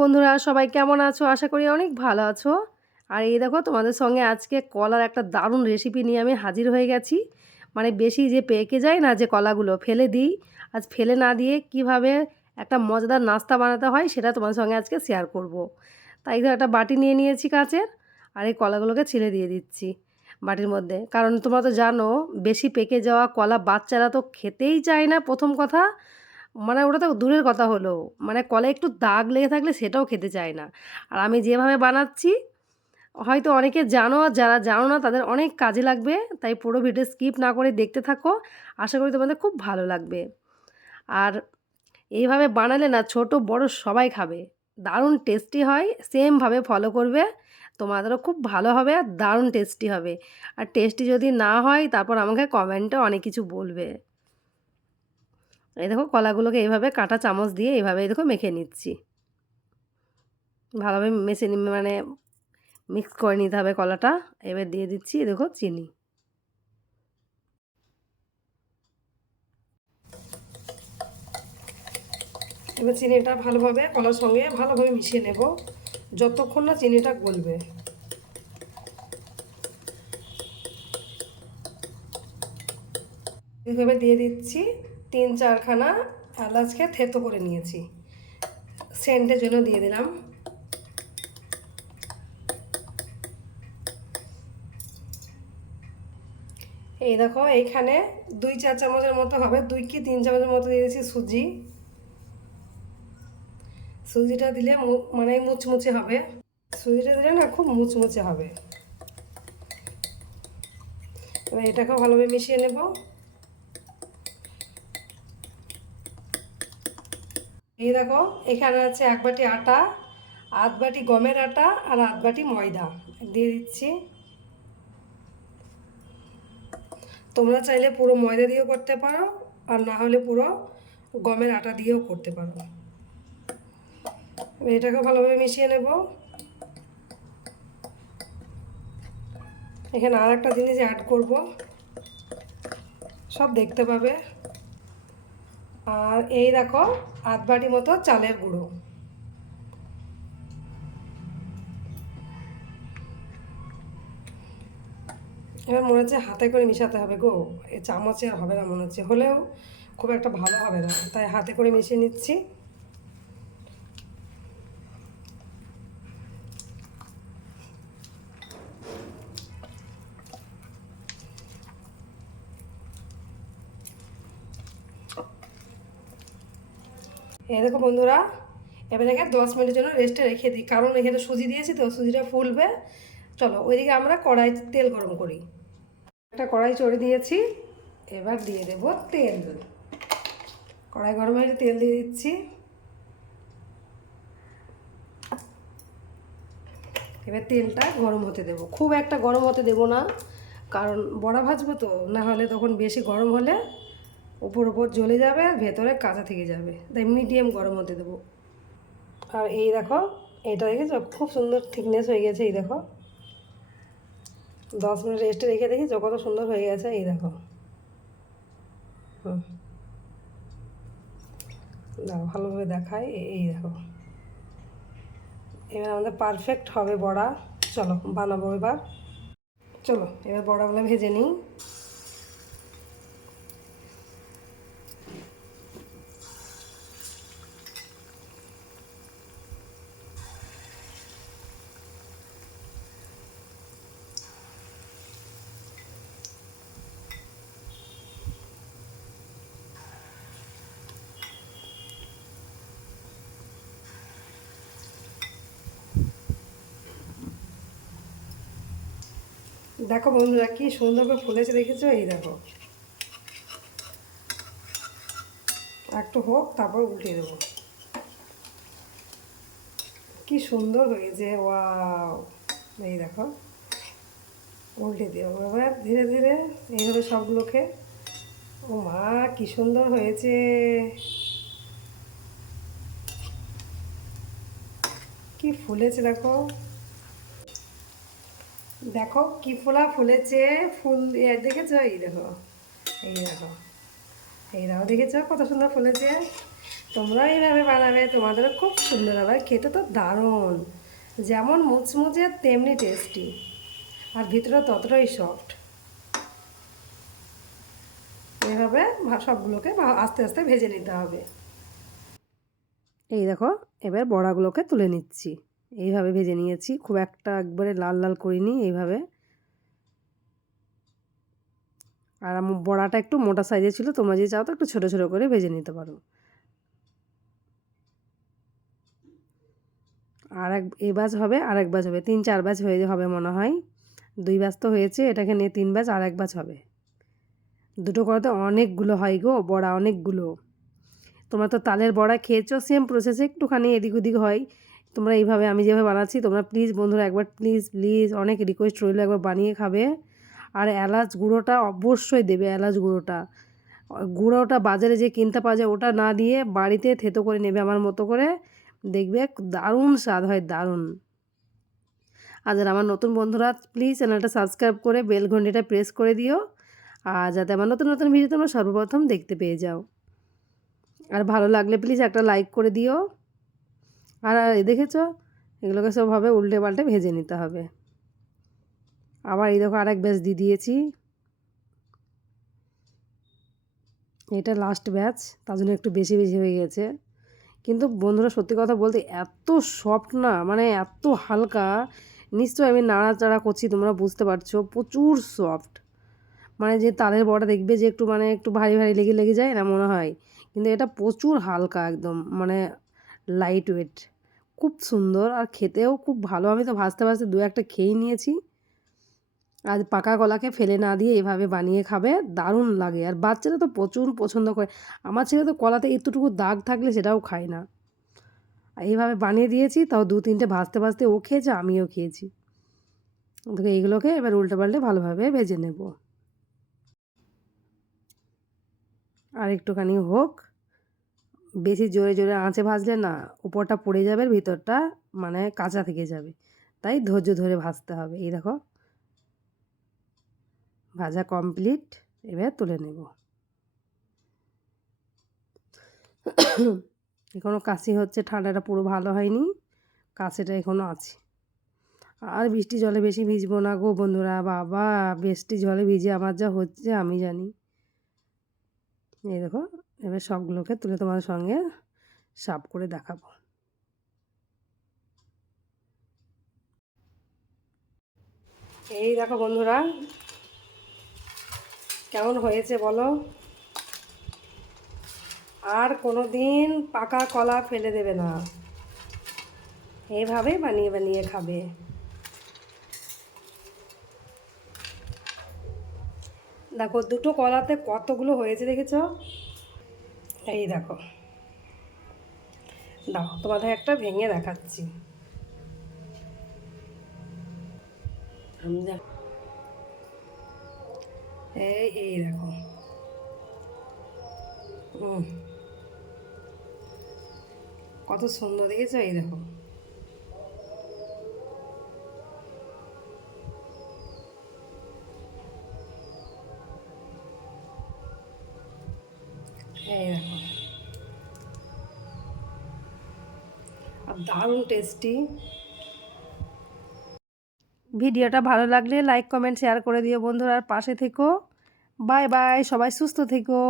বন্ধুরা, সবাই কেমন আছো? আশা করি অনেক ভালো আছো। আর এই দেখো, তোমাদের সঙ্গে আজকে কলার একটা দারুণ রেসিপি নিয়ে আমি হাজির হয়ে গেছি। মানে বেশি যে পেকে যায় না যে কলাগুলো, ফেলে দিই। আজ ফেলে না দিয়ে কীভাবে একটা মজাদার নাস্তা বানাতে হয় সেটা তোমাদের সঙ্গে আজকে শেয়ার করব। তাই তো একটা বাটি নিয়ে নিয়েছি কাঁচের আর এই কলাগুলোকে ছিলে দিয়ে দিচ্ছি বাটির মধ্যে। কারণ তোমরা তো জানো, বেশি পেকে যাওয়া কলা বাচ্চারা তো খেতেই চায় না, প্রথম কথা। মানে ওটা তো দূরের কথা হলো। মানে কলে একটু দাগ লেগে থাকলে সেটাও খেতে চায় না। আর আমি যেভাবে বানাচ্ছি, হয়তো অনেকে জানো আর যারা জানো না তাদের অনেক কাজে লাগবে, তাই পুরো ভিডিও স্কিপ না করে দেখতে থাকো। আশা করি তোমাদের খুব ভালো লাগবে। আর এইভাবে বানালে না ছোট, বড় সবাই খাবে। দারুণ টেস্টি হয় সেমভাবে ফলো করবে। তোমাদেরও খুব ভালো হবে আর দারুণ টেস্টি হবে। আর টেস্টি যদি না হয়, তারপর আমাকে কমেন্টে অনেক কিছু বলবে। এই দেখো কলাগুলোকে এইভাবে কাঁটা চামচ দিয়ে এইভাবে দেখো মেখে নিচ্ছি। ভালোভাবে মেশে মানে মিক্স করে নিতে হবে কলাটা। এবার দিয়ে দিচ্ছি দেখো চিনি। এবার চিনিটা ভালোভাবে কলার সঙ্গে ভালোভাবে মিশিয়ে নেব। যতক্ষণ না চিনিটা গলবে। এভাবে দিয়ে দিচ্ছি। তিন চারখানা এলাচকে থেতো করে নিয়েছি। সেন্টের জন্য দিয়ে দিলাম। এই দেখো, এইখানে দুই চার চামচের মতো হবে। দুই কি তিন চামচের মতো দিয়ে দিয়েছি? সুজি। সুজিটা দিলে মানে মুচমুচে হবে। সুজিটা দিলে না খুব মুচমুচে হবে। এবার এটাকেও ভালোভাবে মিশিয়ে নেব। এই দেখো, এখানে আছে এক বাটি আটা, আধ বাটি গমের আটা আর আধ বাটি ময়দা। দিয়ে দিচ্ছি। তোমরা চাইলে পুরো ময়দা দিয়েও করতে পারো, আর না হলে পুরো গমের আটা দিয়েও করতে পারো। এটাকে ভালোভাবে মিশিয়ে নেব। এখানে আর একটা জিনিস অ্যাড করব। সব দেখতে পাবে। আর এই দেখো আধ বাটি মতো চালের গুঁড়ো। এবার মনে হচ্ছে হাতে করে মিশাতে হবে গো। এ চামচে হবে না মনে হচ্ছে। হলেও খুব একটা ভালো হবে না। তাই হাতে করে মিশিয়ে নিচ্ছি। এই দেখো বন্ধুরা, এবার একে দশ মিনিটের জন্য রেস্টে রেখে দিই। কারণ এখানে সুজি দিয়েছি তো, সুজিটা ফুলবে। চলো, ওইদিকে আমরা কড়াই তেল গরম করি। একটা কড়াই চড়ে দিয়েছি, এবার দিয়ে দেব তেল। কড়াই গরম হয়ে তেল দিয়ে দিচ্ছি। এবার তেলটা গরম হতে দেব। খুব একটা গরম হতে দেব না, কারণ বড়া ভাজবো তো, না হলে তখন বেশি গরম হলে ওপর ওপর জ্বলে যাবে আর ভেতরে কাঁচা থেকে যাবে। তাই মিডিয়াম গরম হতে দেবো। আর এই দেখো, এটা দেখেছ খুব সুন্দর থিকনেস হয়ে গেছে এই দেখো। দশ মিনিট রেস্টে রেখে দেখি কত সুন্দর হয়ে গেছে এই দেখো। হুম। দেখো ভালোভাবে দেখায় এই দেখো। এবার আমাদের পারফেক্ট হবে বড়া। চলো, বানাবো এবার। চলো, এবার বড়াগুলো ভেজে নিই। দেখো বন্ধুরা, কি সুন্দর করে ফুলেছে, দেখেছ? এই দেখো। একটু হোক, তারপর উল্টে দেবো। কি সুন্দর হয়েছে, ওয়াও। এই দেখো, উল্টে দিও এবার ধীরে ধীরে এইভাবে সবগুলোকে। ও মা, কি সুন্দর হয়েছে। কি ফুলেছে, দেখো। দেখো কি ফোলা ফুলেছে ফুল দেখেছ? এই দেখো এই দেখো এই দেখো, দেখেছ কত সুন্দর ফুলেছে তোমরা এইভাবে বানাবে, তোমাদেরও খুব সুন্দর হবে খেতে তো দারুণ। যেমন মুচমুচে, তেমনি টেস্টি আর ভিতরে ততটাই সফট এইভাবে সবগুলোকে আস্তে আস্তে ভেজে নিতে হবে। এই দেখো, এবার বড়াগুলোকে তুলে নিচ্ছি। এইভাবে ভেজে নিয়েছি। খুব একটা একবারে লাল লাল করিনি এইভাবে। আর বড়াটা একটু মোটা সাইজে ছিল, তোমরা যদি চাও তো একটু ছোটো ছোটো করে ভেজে নিতে পারো। আর এক, এ বাজ হবে, আর এক বাজ হবে। তিন, চার বাজ হয়ে হবে মনে হয়। দুই বাজ তো হয়েছে, এটাকে নিয়ে তিন বাজ আর এক বাজ হবে। দুটো করাতে অনেকগুলো হয় গো, বড়া অনেকগুলো। তোমরা তো তালের বড়া খেয়েছো সেম প্রসেসে একটুখানি এদিক ওদিক হয়। তোমরা এইভাবে আমি যেভাবে বানাচ্ছি, তোমরা প্লিজ বন্ধুরা একবার প্লিজ প্লিজ অনেক রিকোয়েস্ট রইল একবার বানিয়ে খাবে। আর এলাচ গুঁড়োটা অবশ্যই দেবে, এলাচ গুঁড়োটা। গুঁড়োটা বাজারে যে কিনতে পাওয়া যায় ওটা না দিয়ে বাড়িতে থেতো করে নেবে আমার মতো করে। দেখবে দারুণ স্বাদ হয়, দারুণ। আর যারা আমার নতুন বন্ধুরা প্লিজ চ্যানেলটা সাবস্ক্রাইব করে বেল ঘন্টিটা প্রেস করে দিও। আর যাতে আমার নতুন নতুন ভিডিও তোমরা সর্বপ্রথম দেখতে পেয়ে যাও। আর ভালো লাগলে প্লিজ একটা লাইক করে দিও। আর দেখেছ? এগুলোকে সবভাবে উল্টে পাল্টে ভেজে নিতে হবে। আবার এই দেখো আরেক ব্যাচ দিয়ে দিয়েছি। এটা লাস্ট ব্যাচ তার জন্য একটু বেশি বেশি হয়ে গেছে। কিন্তু বন্ধুরা, সত্যি কথা বলতে এত সফট না মানে এত হালকা। নিশ্চয়ই আমি নাড়াচাড়া করছি, তোমরা বুঝতে পারছ, প্রচুর সফট মানে যে তালের বড়া দেখবে যে একটু মানে একটু ভারী ভারী লেগে লেগে যায় না মনে হয়। কিন্তু এটা প্রচুর হালকা একদম মানে লাইট ওয়েট খুব সুন্দর আর খেতেও খুব ভালো। আমি তো ভাজতে ভাজতে দু একটা খেয়েই নিয়েছি। আর পাকা কলাকে ফেলে না দিয়ে এভাবে বানিয়ে খাবে, দারুণ লাগে। আর বাচ্চারা তো প্রচুর পছন্দ করে। আমার ছেলে তো কলাতে একটুটুকু দাগ থাকলে সেটাও খায় না। আর এইভাবে বানিয়ে দিয়েছি, তাও দু তিনটে ভাজতে ভাজতে ও খেয়েছে, আমিও খেয়েছি। দেখো এইগুলোকে এবার উল্টে পাল্টে ভালোভাবে ভেজে নেব। আর একটুখানি হোক। বেশি জোরে জোরে আঁচে ভাজলে না উপরটা পড়ে যাবে ভিতরটা মানে কাঁচা থেকে যাবে। তাই ধৈর্য ধরে ভাজতে হবে। এই দেখো। ভাজা কমপ্লিট এবার তুলে নেব। এখনও কাশি হচ্ছে, ঠান্ডাটা পুরো ভালো হয়নি। কাশিটা এখনও আছে। আর বৃষ্টি জলে বেশি ভিজবো না গো বন্ধুরা। বাবা, বৃষ্টি জলে ভিজে আমার যা হচ্ছে আমি জানি। এই দেখো। এবার সবগুলোকে তুলে তোমার সঙ্গে সাফ করে দেখাবো। এই দেখো বন্ধুরা, কেমন হয়েছে বলো? আর কোনো দিন পাকা কলা ফেলে দেবে না। এইভাবেই বানিয়ে বানিয়ে খাবে। দেখো, দুটো কলাতে কতগুলো হয়েছে দেখেছ? এই দেখো। দাও, তোমাদের একটা ভেঙে দেখাচ্ছি। আমি এই এই দেখো। হুম কত সুন্দর, দেখেছ? এই দেখো। এই দেখো। দারুণ টেস্টি ভিডিওটা ভালো লাগলে লাইক কমেন্ট শেয়ার করে দিও বন্ধুরা। আর পাশে থেকো। বাই বাই সবাই সুস্থ থেকো।